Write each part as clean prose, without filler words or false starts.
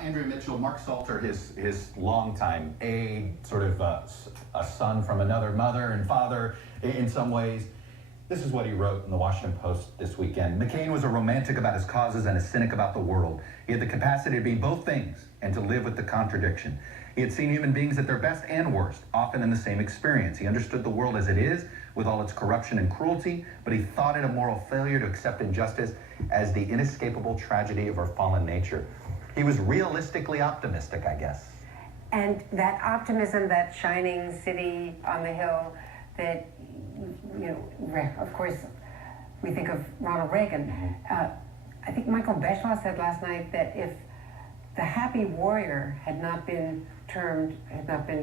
Andrea Mitchell, Mark Salter, his longtime aide, sort of a son from another mother and father in some ways. This is what he wrote in the Washington Post this weekend. McCain was a romantic about his causes and a cynic about the world. He had the capacity to be both things and to live with the contradiction. He had seen human beings at their best and worst, often in the same experience. He understood the world as it is, with all its corruption and cruelty, but he thought it a moral failure to accept injustice as the inescapable tragedy of our fallen nature. He was realistically optimistic, I guess. And that optimism, that shining city on the hill, that, of course, we think of Ronald Reagan. I think Michael Beschloss said last night that if the happy warrior had not been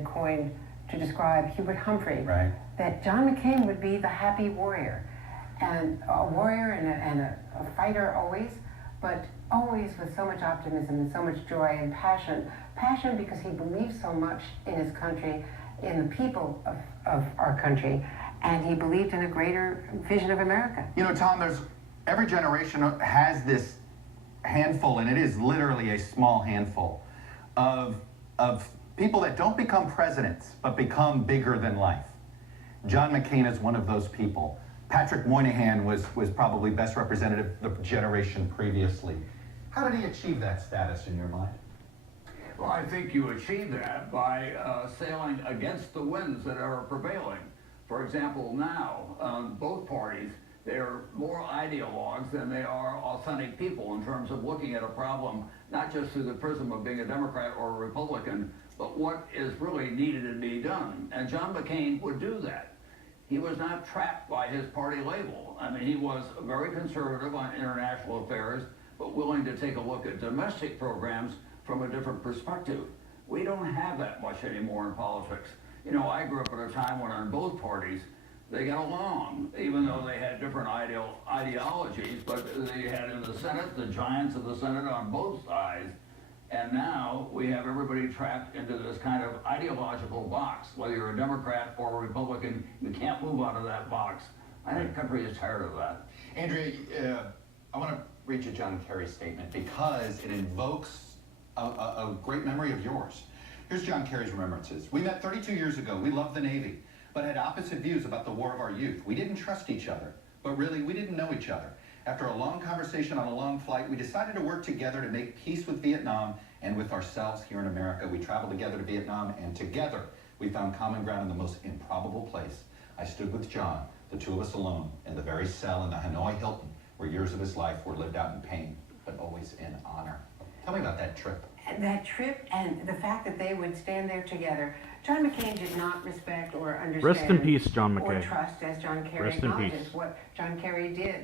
coined to describe Hubert Humphrey, right, that John McCain would be the happy warrior, and a warrior and a fighter always, but always with so much optimism and so much joy and passion. Passion because he believes so much in his country, in the people of our country, and he believed in a greater vision of America. Tom, every generation has this handful, and it is literally a small handful, of people that don't become presidents, but become bigger than life. John McCain is one of those people. Patrick Moynihan was probably best representative of the generation previously. How did he achieve that status in your mind? Well, I think you achieve that by sailing against the winds that are prevailing. For example, now, both parties, they're more ideologues than they are authentic people in terms of looking at a problem, not just through the prism of being a Democrat or a Republican, but what is really needed to be done. And John McCain would do that. He was not trapped by his party label. I mean, he was very conservative on international affairs, but willing to take a look at domestic programs from a different perspective. We don't have that much anymore in politics. I grew up at a time when on both parties, they got along, even though they had different ideologies, but they had in the Senate, the giants of the Senate on both sides. And now we have everybody trapped into this kind of ideological box. Whether you're a Democrat or a Republican, you can't move out of that box. I think the country is tired of that. Andrea, I want to read you John Kerry's statement because it invokes a great memory of yours. Here's John Kerry's remembrances. We met 32 years ago. We loved the Navy, but had opposite views about the war of our youth. We didn't trust each other, but really we didn't know each other. After a long conversation on a long flight, we decided to work together to make peace with Vietnam and with ourselves here in America. We traveled together to Vietnam, and together we found common ground in the most improbable place. I stood with John, the two of us alone, in the very cell in the Hanoi Hilton, where years of his life were lived out in pain, but always in honor. Tell me about that trip. That trip and the fact that they would stand there together. John McCain did not respect or understand Rest in peace, John or McCain. trust, as John Kerry Rest in peace. acknowledges, what John Kerry did.